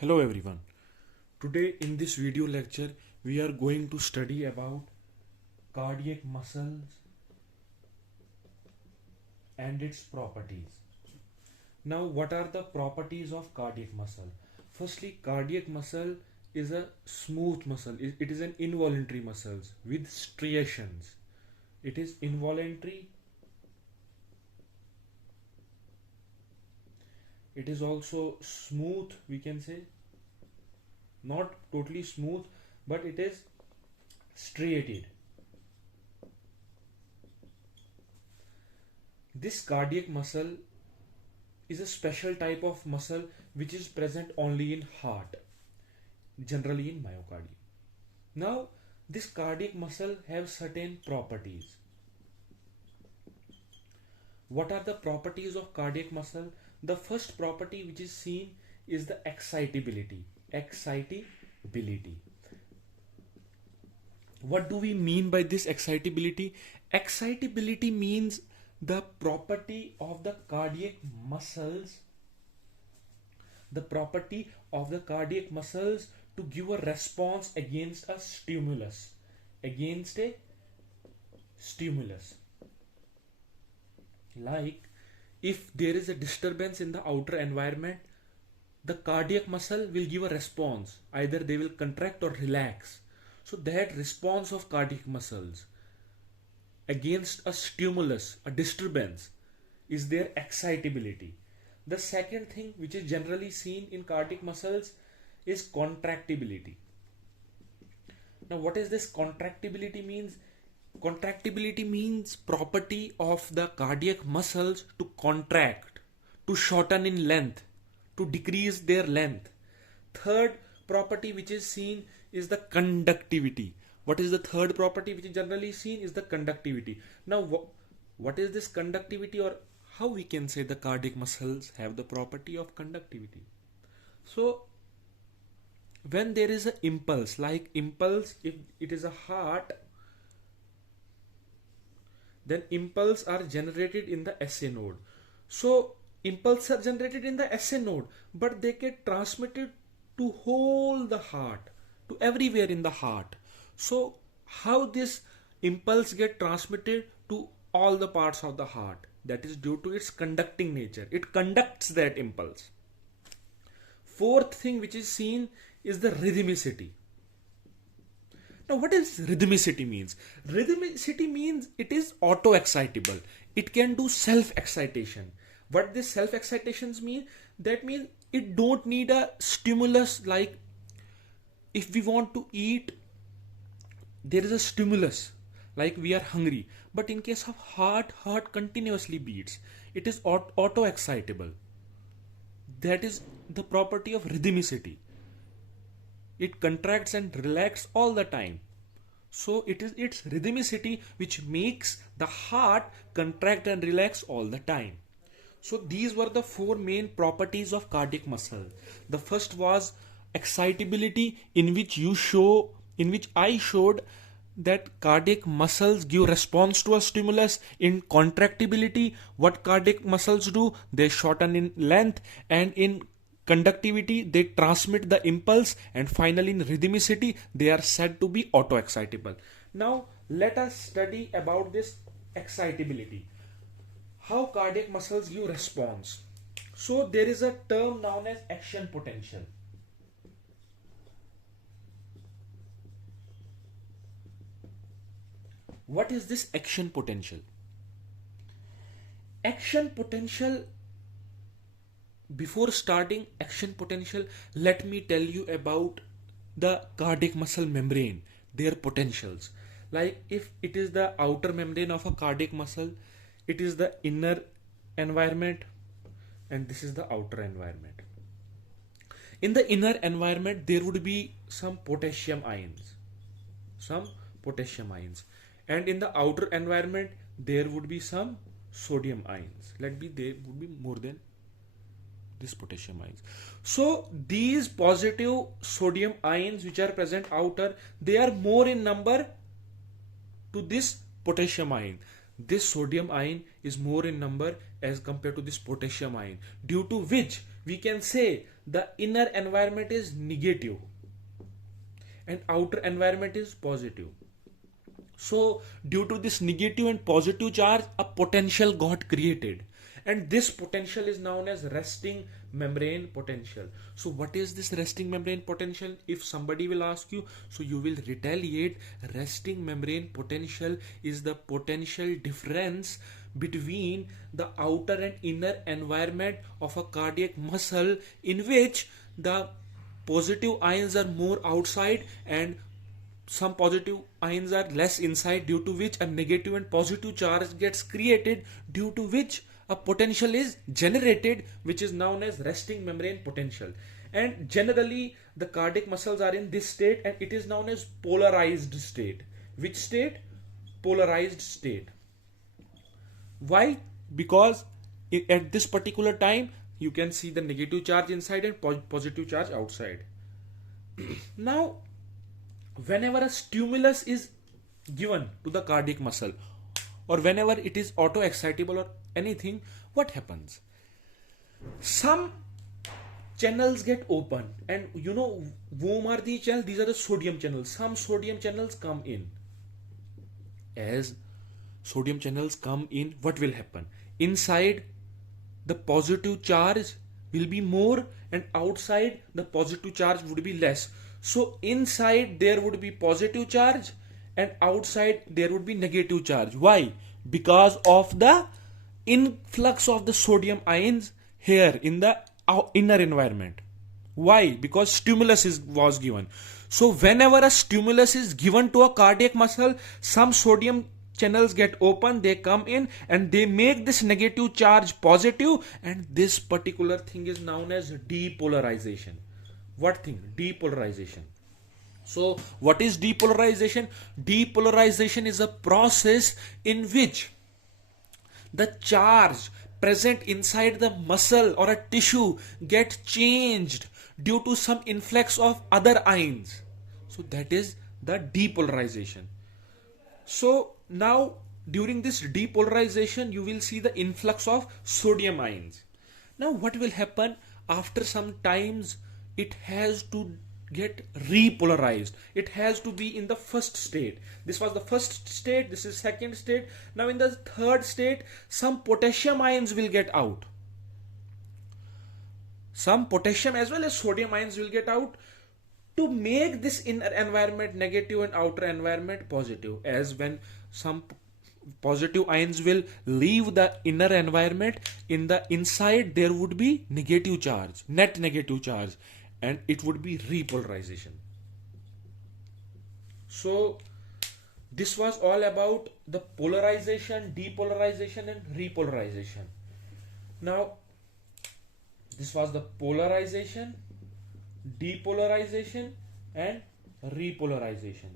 Hello everyone. Today in this video lecture we are going to study about cardiac muscles and its properties. Now what are the properties of cardiac muscle? Firstly, cardiac muscle is a smooth muscle. It is an involuntary muscle with striations. It is involuntary. It is also smooth, we can say. Not totally smooth, but it is striated. This cardiac muscle is a special type of muscle which is present only in heart, generally in myocardium. Now, this cardiac muscle have certain properties. What are the properties of cardiac muscle? The first property which is seen is the excitability. Excitability. What do we mean by this excitability? Excitability means the property of the cardiac muscles, to give a response against a stimulus. Like if there is a disturbance in the outer environment, the cardiac muscle will give a response. Either they will contract or relax. So that response of cardiac muscles against a stimulus, a disturbance, is their excitability. The second thing which is generally seen in cardiac muscles is contractibility. Now what is this contractibility means? Contractibility means property of the cardiac muscles to contract, to shorten in length, to decrease their length. Third property which is seen is the conductivity. What is the third property which is generally seen is the conductivity. Now what is this conductivity, or how we can say the cardiac muscles have the property of conductivity? So when there is an impulse, like impulse, if it is a heart, then impulse are generated in the SA node. So impulses are generated in the SA node, but they get transmitted to whole the heart, to everywhere in the heart. So how this impulse get transmitted to all the parts of the heart? That is due to its conducting nature. It conducts that impulse. Fourth thing which is seen is the rhythmicity. Now what is rhythmicity means? Rhythmicity means it is auto-excitable. It can do self-excitation. What this self-excitations mean? That means it don't need a stimulus. Like if we want to eat, there is a stimulus, like we are hungry. But in case of heart continuously beats. It is auto-excitable. That is the property of rhythmicity. It contracts and relaxes all the time. So it is its rhythmicity which makes the heart contract and relax all the time. So these were the four main properties of cardiac muscle. The first was excitability, in which I showed that cardiac muscles give response to a stimulus. In contractibility, what cardiac muscles do? They shorten in length, and in conductivity they transmit the impulse, and finally in rhythmicity they are said to be auto-excitable. Now let us study about this excitability. How cardiac muscles give response. So there is a term known as action potential. What is this action potential? Action potential, before starting action potential, let me tell you about the cardiac muscle membrane, their potentials. Like if it is the outer membrane of a cardiac muscle, it is the inner environment, and this is the outer environment. In the inner environment there would be some potassium ions, and in the outer environment there would be some sodium ions. There would be more than this potassium ions. So these positive sodium ions which are present outer, they are more in number to this potassium ion. This sodium ion is more in number as compared to this potassium ion, due to which we can say the inner environment is negative and outer environment is positive. So due to this negative and positive charge, a potential got created, and this potential is known as resting membrane potential. So what is this resting membrane potential? If somebody will ask you, so you will retaliate. Resting membrane potential is the potential difference between the outer and inner environment of a cardiac muscle, in which the positive ions are more outside and some positive ions are less inside, due to which a negative and positive charge gets created, due to which a potential is generated, which is known as resting membrane potential. And generally the cardiac muscles are in this state, and it is known as polarized state. Which state? Polarized state. Why? Because at this particular time you can see the negative charge inside and positive charge outside. Now whenever a stimulus is given to the cardiac muscle, or whenever it is auto excitable or anything, what happens? Some channels get open, and you know whom are these channels? These are the sodium channels. Some sodium channels come in. As sodium channels come in, what will happen? Inside the positive charge will be more, and outside the positive charge would be less. So inside there would be positive charge, and outside there would be negative charge. Why? Because of the influx of the sodium ions here in the inner environment. Why? Because stimulus was given. So whenever a stimulus is given to a cardiac muscle, some sodium channels get open, they come in, and they make this negative charge positive, and this particular thing is known as depolarization. What thing? Depolarization. So what is depolarization? Depolarization is a process in which the charge present inside the muscle or a tissue get changed due to some influx of other ions. So that is the depolarization. So now during this depolarization you will see the influx of sodium ions. Now what will happen? After some times it has to get repolarized. It has to be in the first state. This was the first state, this is second state. Now in the third state, some potassium ions will get out. Some potassium as well as sodium ions will get out to make this inner environment negative and outer environment positive. As when some positive ions will leave the inner environment, in the inside there would be negative charge, net negative charge, and it would be repolarization. So this was all about the polarization, depolarization and repolarization. Now this was the polarization, depolarization and repolarization.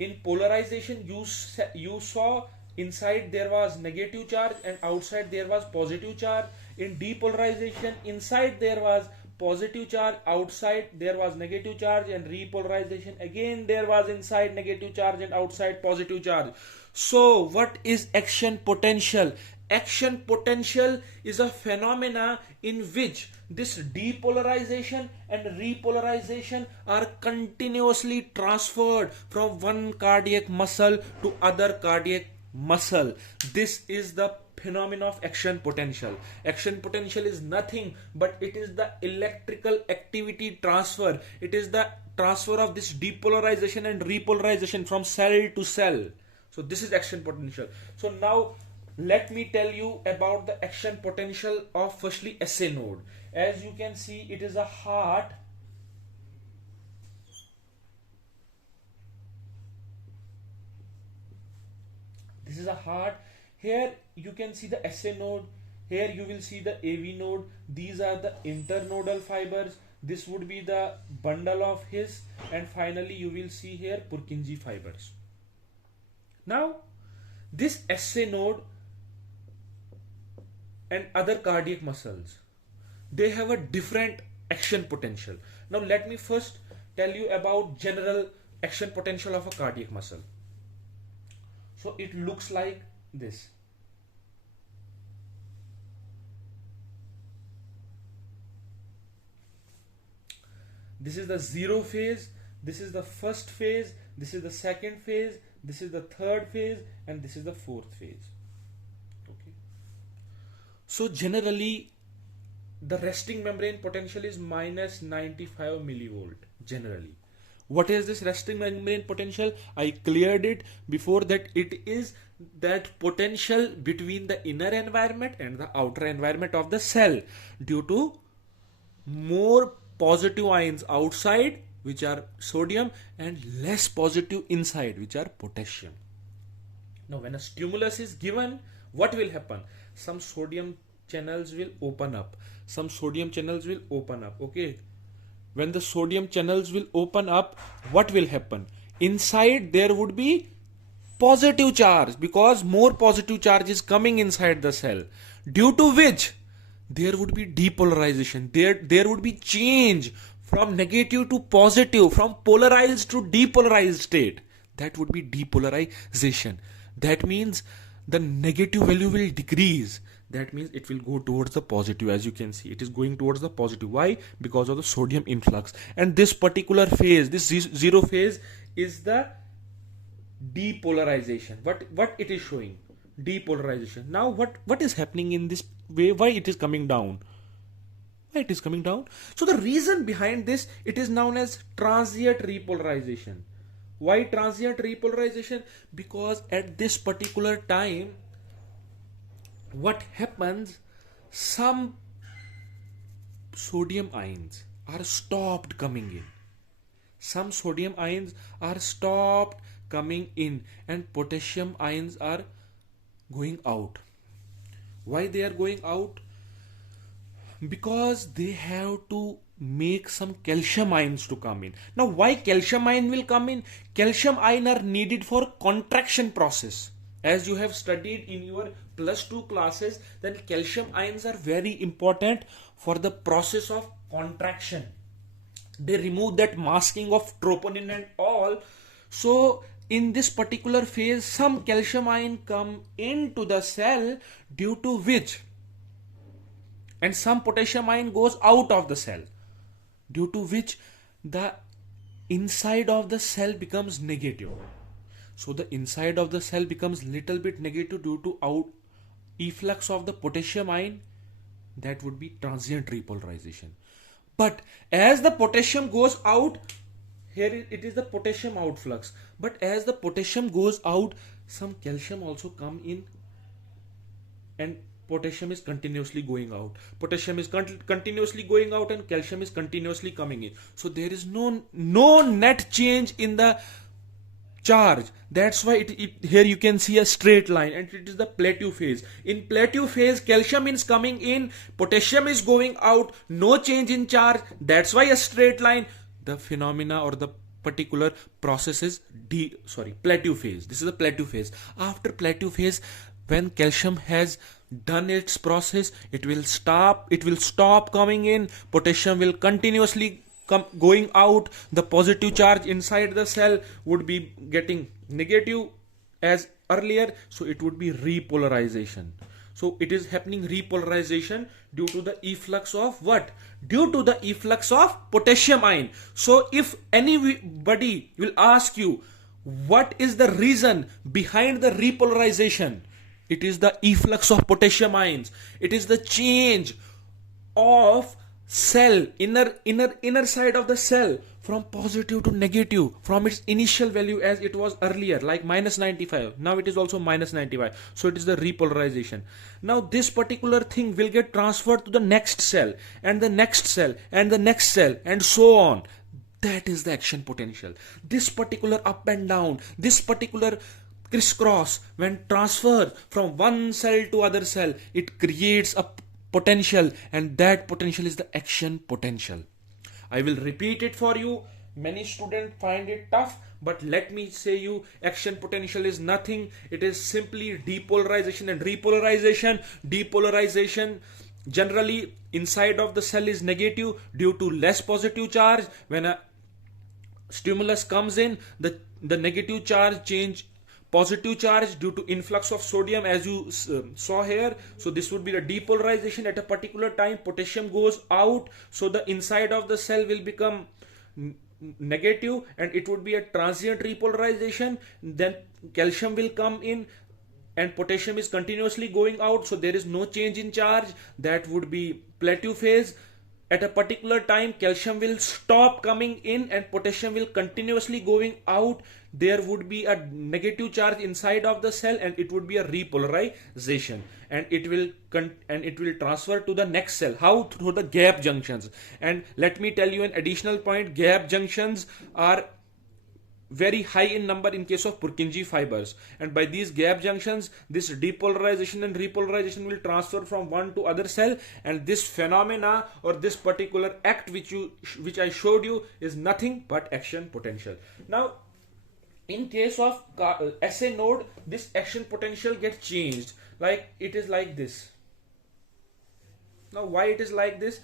In polarization you saw inside there was negative charge and outside there was positive charge. In depolarization, inside there was positive charge, outside there was negative charge, and repolarization again there was inside negative charge and outside positive charge. So what is action potential? Action potential is a phenomena in which this depolarization and repolarization are continuously transferred from one cardiac muscle to other cardiac muscle. This is the phenomenon of action potential. Action potential is nothing but it is the electrical activity transfer. It is the transfer of this depolarization and repolarization from cell to cell. So this is action potential. So now let me tell you about the action potential of firstly SA node. As you can see, it is a heart. This is a heart. Here you can see the SA node. Here you will see the AV node. These are the internodal fibers. This would be the bundle of His, and finally you will see here Purkinje fibers. Now this SA node and other cardiac muscles, they have a different action potential. Now let me first tell you about general action potential of a cardiac muscle. So it looks like this. This is the zero phase, this is the first phase, this is the second phase, this is the third phase, and this is the fourth phase. Okay. So generally, the resting membrane potential is minus 95 millivolt generally. What is this resting membrane potential? I cleared it before that. It is that potential between the inner environment and the outer environment of the cell due to more positive ions outside, which are sodium, and less positive inside, which are potassium. Now when a stimulus is given, what will happen? Some sodium channels will open up. Some sodium channels will open up. Okay. When the sodium channels will open up, what will happen? Inside there would be positive charge, because more positive charge is coming inside the cell, due to which there would be depolarization. There would be change from negative to positive, from polarized to depolarized state. That would be depolarization. That means the negative value will decrease. That means it will go towards the positive. As you can see, it is going towards the positive. Why? Because of the sodium influx. And this particular phase, this zero phase, is the depolarization. What it is showing? Depolarization. Now what is happening in this way? Why it is coming down? Why it is coming down? So the reason behind this, it is known as transient repolarization. Why transient repolarization? Because at this particular time, what happens, some sodium ions are stopped coming in. Some sodium ions are stopped coming in, and potassium ions are going out. Why they are going out? Because they have to make some calcium ions to come in. Now why calcium ion will come in? Calcium ion are needed for contraction process. As you have studied in your +2 classes, that calcium ions are very important for the process of contraction. They remove that masking of troponin and all. So in this particular phase, some calcium ion come into the cell, due to which, and some potassium ion goes out of the cell, due to which the inside of the cell becomes negative. So the inside of the cell becomes little bit negative due to efflux of the potassium ion. That would be transient repolarization. But as the potassium goes out, here it is the potassium outflux. But as the potassium goes out, some calcium also come in, and potassium is continuously going out. Potassium is continuously going out, and calcium is continuously coming in. So there is no net change in the charge. That's why here you can see a straight line, and it is the plateau phase. In plateau phase, calcium is coming in, potassium is going out, no change in charge. That's why a straight line. The phenomena or the particular process is plateau phase. This is the plateau phase. After plateau phase, when calcium has done its process, it will stop coming in, potassium will continuously going out, the positive charge inside the cell would be getting negative as earlier, so it would be repolarization. So it is happening repolarization due to the efflux of what? Due to the efflux of potassium ion. So if anybody will ask you what is the reason behind the repolarization, it is the efflux of potassium ions. It is the change of cell, inner side of the cell, from positive to negative, from its initial value as it was earlier, like -95. Now it is also -95. So it is the repolarization. Now this particular thing will get transferred to the next cell, and the next cell, and the next cell, and so on. That is the action potential. This particular up and down, this particular crisscross, when transferred from one cell to other cell, it creates a potential, and that potential is the action potential. I will repeat it for you. Many students find it tough, but let me say you, action potential is nothing. It is simply depolarization and repolarization. Depolarization, generally inside of the cell, is negative due to less positive charge. When a stimulus comes in, the negative charge change positive charge due to influx of sodium, as you saw here. So this would be the depolarization. At a particular time, potassium goes out, so the inside of the cell will become negative, and it would be a transient repolarization. Then calcium will come in and potassium is continuously going out, so there is no change in charge. That would be plateau phase. At a particular time, calcium will stop coming in and potassium will continuously going out. There would be a negative charge inside of the cell, and it would be a repolarization, and it will transfer to the next cell. How? Through the gap junctions. And let me tell you an additional point: gap junctions are very high in number in case of Purkinje fibers, and by these gap junctions, this depolarization and repolarization will transfer from one to other cell, and this phenomena or this particular act which I showed you is nothing but action potential. Now, in case of SA node, this action potential gets changed, like it is like this. Now, why it is like this?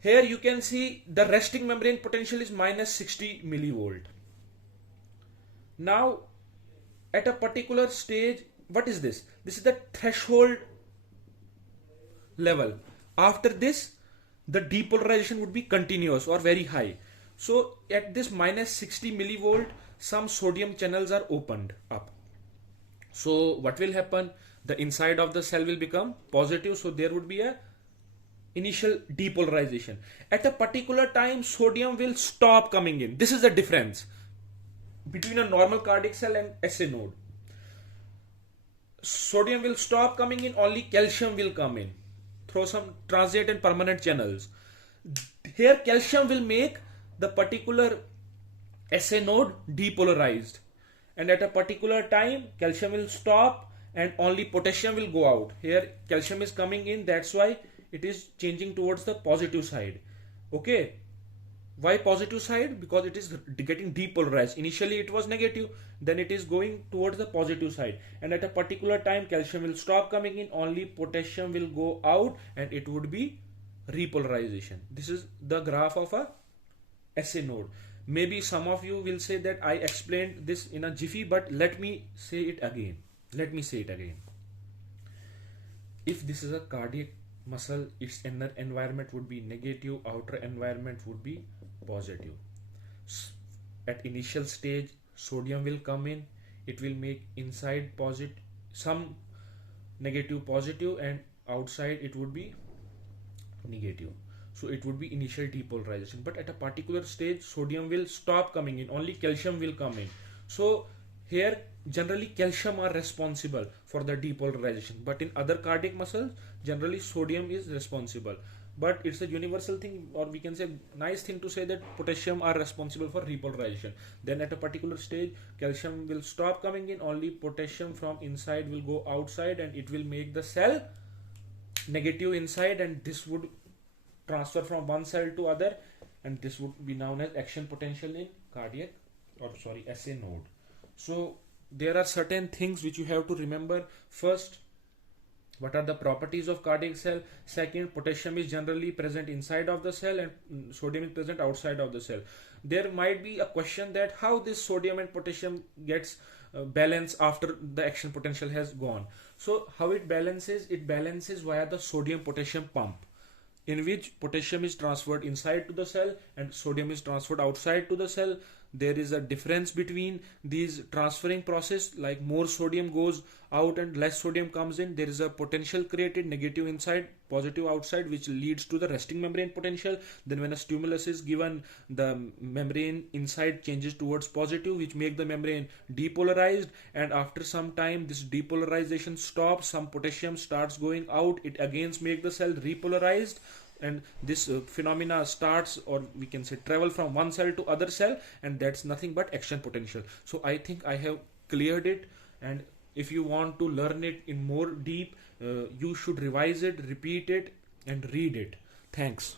Here you can see the resting membrane potential is minus 60 millivolt. Now, at a particular stage, what is this? This is the threshold level. After this, the depolarization would be continuous or very high. So, at this minus 60 millivolt, some sodium channels are opened up. So, what will happen? The inside of the cell will become positive. So, there would be a initial depolarization. At a particular time, sodium will stop coming in. This is the difference between a normal cardiac cell and SA node. Sodium will stop coming in, only calcium will come in through some transient and permanent channels. Here calcium will make the particular SA node depolarized, and at a particular time calcium will stop and only potassium will go out. Here calcium is coming in, that's why it is changing towards the positive side. Okay. Why positive side? Because it is getting depolarized. Initially it was negative, then it is going towards the positive side, and at a particular time calcium will stop coming in, only potassium will go out, and it would be repolarization. This is the graph of a SA node. Maybe some of you will say that I explained this in a jiffy, but let me say it again. If this is a cardiac muscle, its inner environment would be negative, outer environment would be positive. At initial stage, sodium will come in, it will make inside positive, some negative positive, and outside it would be negative. So it would be initial depolarization. But at a particular stage, sodium will stop coming in, only calcium will come in. So here generally calcium are responsible for the depolarization, but in other cardiac muscles generally sodium is responsible. But it's a universal thing, or we can say nice thing to say, that potassium are responsible for repolarization. Then at a particular stage calcium will stop coming in, only potassium from inside will go outside, and it will make the cell negative inside, and this would transfer from one cell to other, and this would be known as action potential in SA node. So there are certain things which you have to remember. First, what are the properties of cardiac cell? Second, potassium is generally present inside of the cell and sodium is present outside of the cell. There might be a question that how this sodium and potassium gets balanced after the action potential has gone. So how it balances? It balances via the sodium potassium pump, in which potassium is transferred inside to the cell and sodium is transferred outside to the cell. There is a difference between these transferring process, like more sodium goes out and less sodium comes in. There is a potential created, negative inside, positive outside, which leads to the resting membrane potential. Then when a stimulus is given, the membrane inside changes towards positive, which make the membrane depolarized, and after some time this depolarization stops, some potassium starts going out, it again make the cell repolarized, and this phenomena starts, or we can say travel from one cell to other cell, and that's nothing but action potential. So I think I have cleared it, and if you want to learn it in more deep, you should revise it, repeat it, and read it. Thanks.